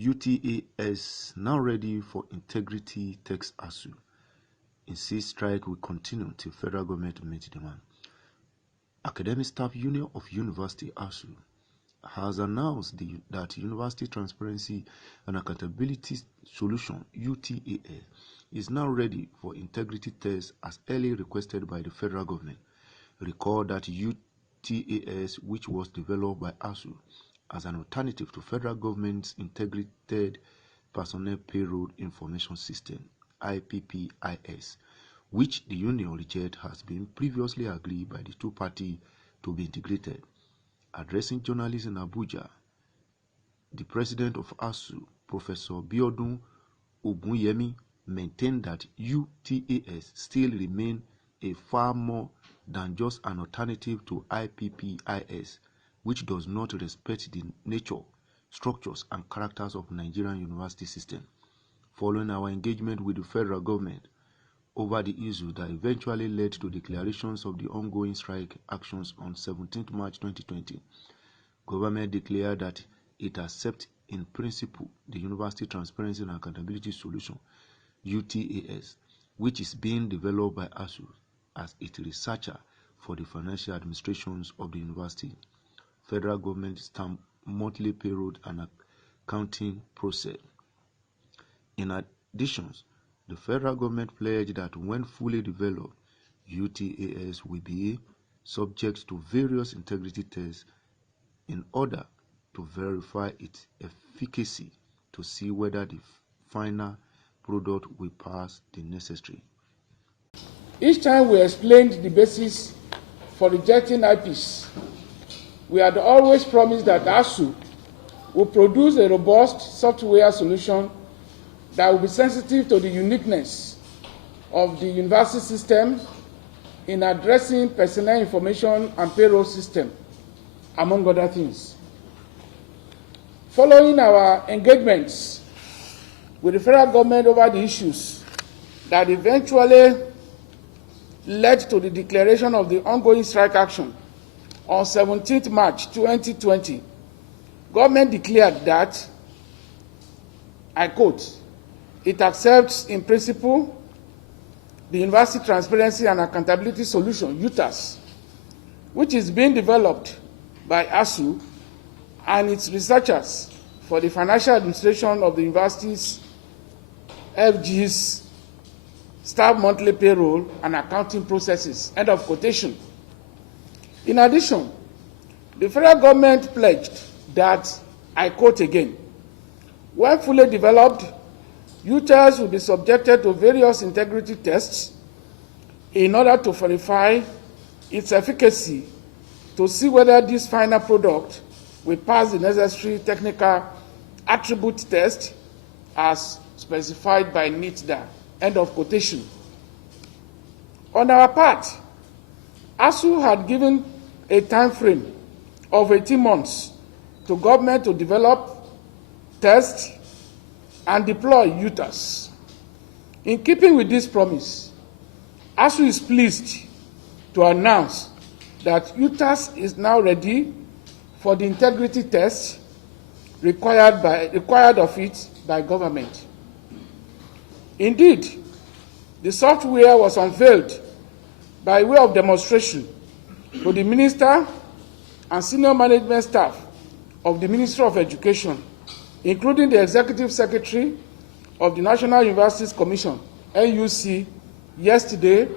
UTAS now ready for integrity text ASUU. Insists strike will continue till federal government meet demand. Academic Staff Union of University ASUU has announced that University Transparency and Accountability Solution UTAS is now ready for integrity tests as early requested by the federal government. Recall that UTAS, which was developed by ASUU as an alternative to federal government's Integrated Personnel Payroll Information System (IPPIS), which the union rejected, has been previously agreed by the two parties to be integrated. Addressing journalists in Abuja, the president of ASUU, Professor Biodun Ogunyemi, maintained that UTAS still remain a far more than just an alternative to IPPIS, which does not respect the nature, structures, and characters of Nigerian university system. Following our engagement with the federal government over the issue that eventually led to declarations of the ongoing strike actions on 17 March 2020, government declared that it accepts in principle the University Transparency and Accountability Solution UTAS, which is being developed by ASUU as its researcher for the financial administrations of the university. Federal government stamp monthly payroll and accounting process. In addition, the federal government pledged that when fully developed, UTAS will be subject to various integrity tests in order to verify its efficacy to see whether the final product will pass the necessary. Each time we explained the basis for rejecting IPs, we had always promised that ASUU will produce a robust software solution that will be sensitive to the uniqueness of the university system in addressing personnel information and payroll system, among other things. Following our engagements with the federal government over the issues that eventually led to the declaration of the ongoing strike action on 17 March 2020, government declared that, I quote, "It accepts in principle the University Transparency and Accountability Solution, UTAS, which is being developed by ASUU and its researchers for the financial administration of the university's FG's staff monthly payroll and accounting processes," end of quotation. In addition, the federal government pledged that, I quote again, "When fully developed, UTAS will be subjected to various integrity tests in order to verify its efficacy to see whether this final product will pass the necessary technical attribute test as specified by NITDA," end of quotation. On our part, ASUU had given a time frame of 18 months to government to develop, test, and deploy UTAS. In keeping with this promise, ASUU is pleased to announce that UTAS is now ready for the integrity test required of it by government. Indeed, the software was unveiled by way of demonstration to the minister and senior management staff of the Ministry of Education, including the Executive Secretary of the National Universities Commission, NUC, yesterday,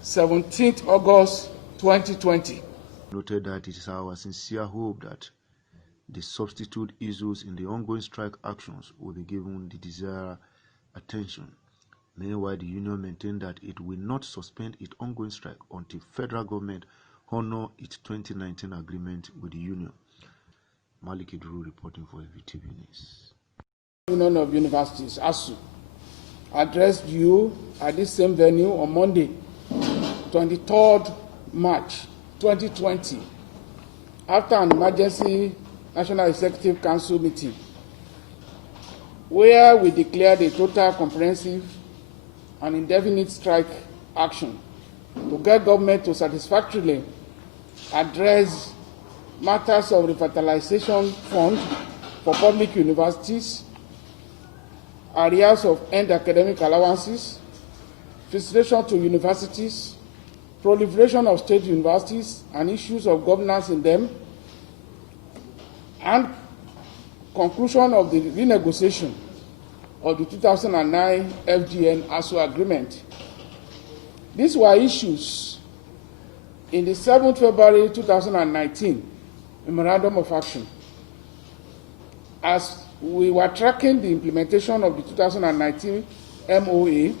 17th August 2020. Noted that it is our sincere hope that the substitute issues in the ongoing strike actions will be given the desired attention. Meanwhile, the union maintained that it will not suspend its ongoing strike until federal government honor its 2019 agreement with the union. Malik Idru reporting for VTV News. Union of Universities, ASUU, addressed you at this same venue on Monday, 23rd March 2020, after an emergency National Executive Council meeting, where we declared a total, comprehensive, and indefinite strike action to get government to satisfactorily address matters of revitalization fund for public universities arrears of end academic allowances, visitation to universities, proliferation of state universities and issues of governance in them, and conclusion of the renegotiation of the 2009 FGN ASUU agreement. These were issues in the 7th February 2019 Memorandum of Action. As we were tracking the implementation of the 2019 MOA,